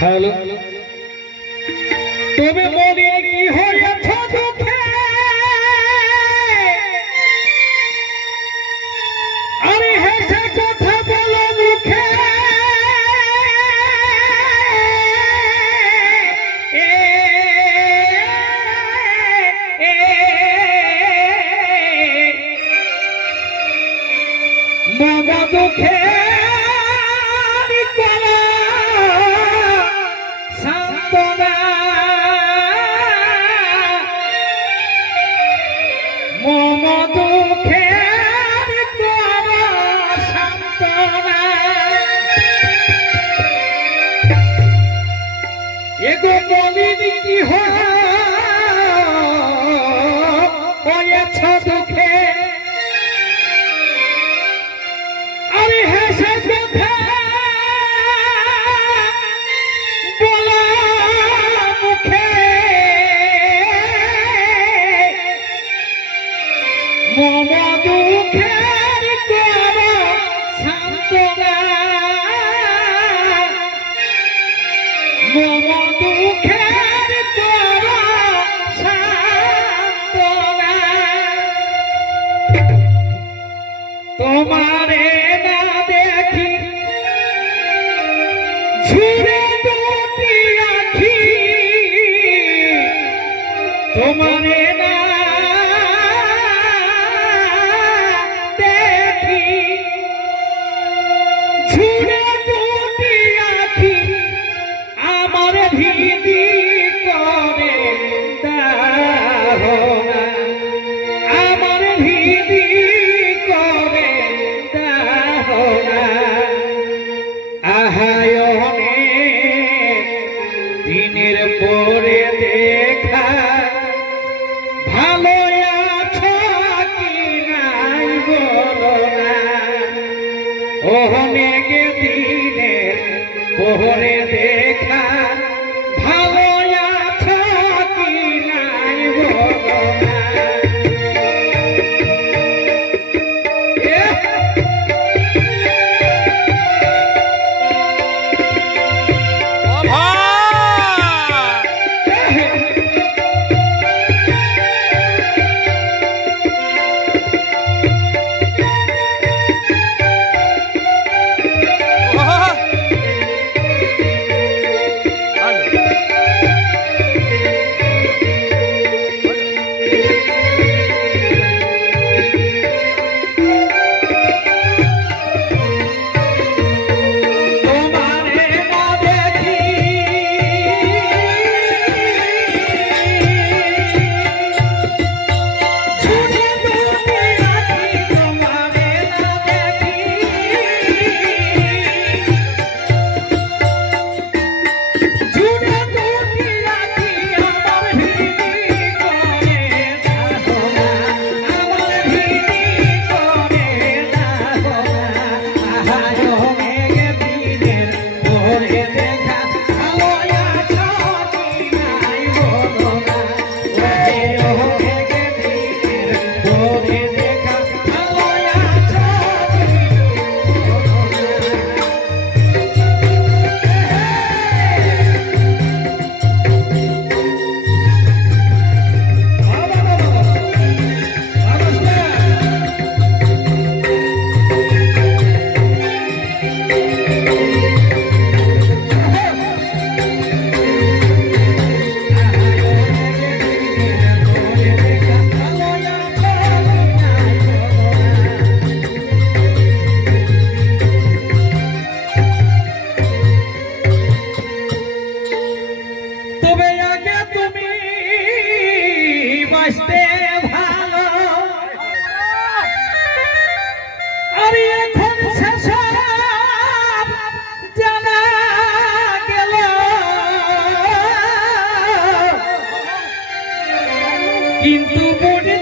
Hello. তবে মনে Hey, hey, hey! দিনের পরে Bodhi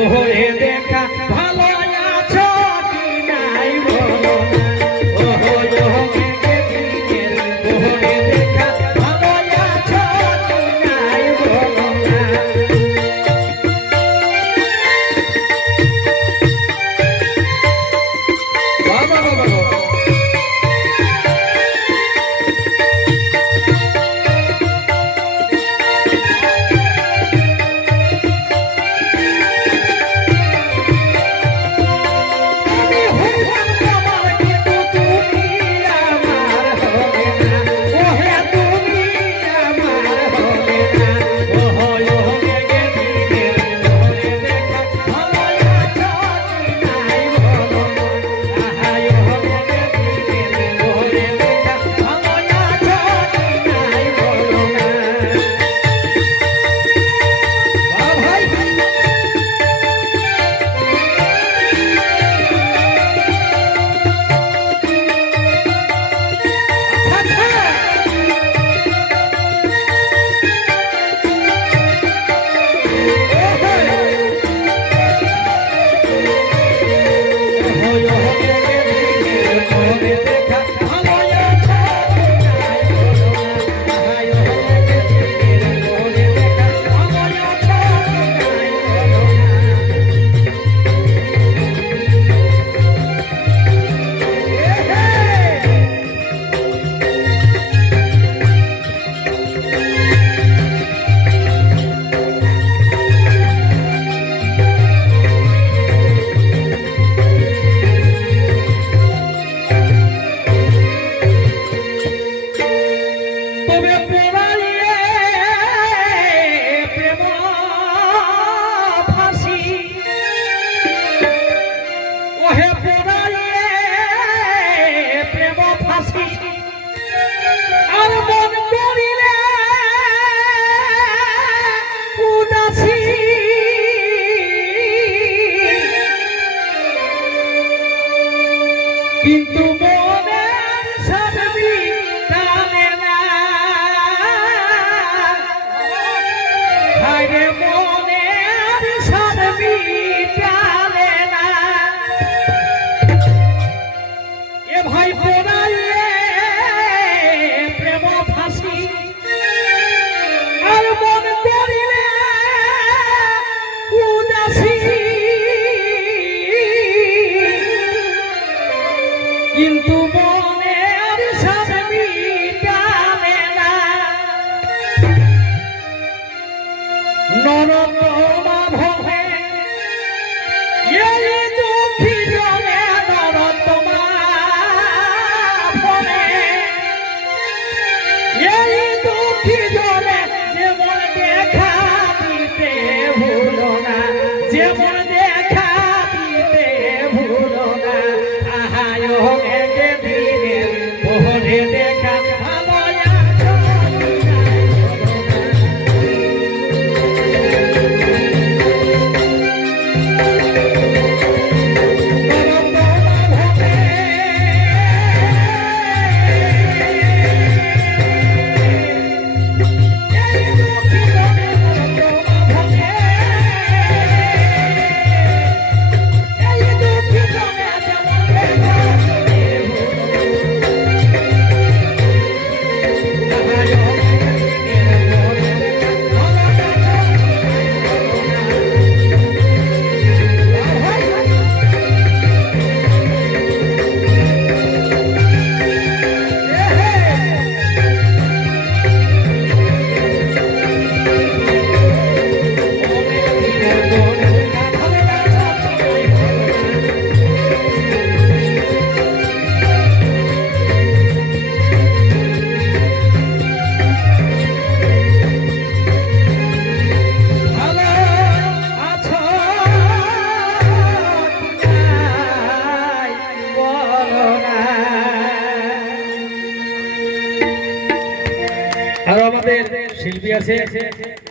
দিনের ভোরে দেখা hacer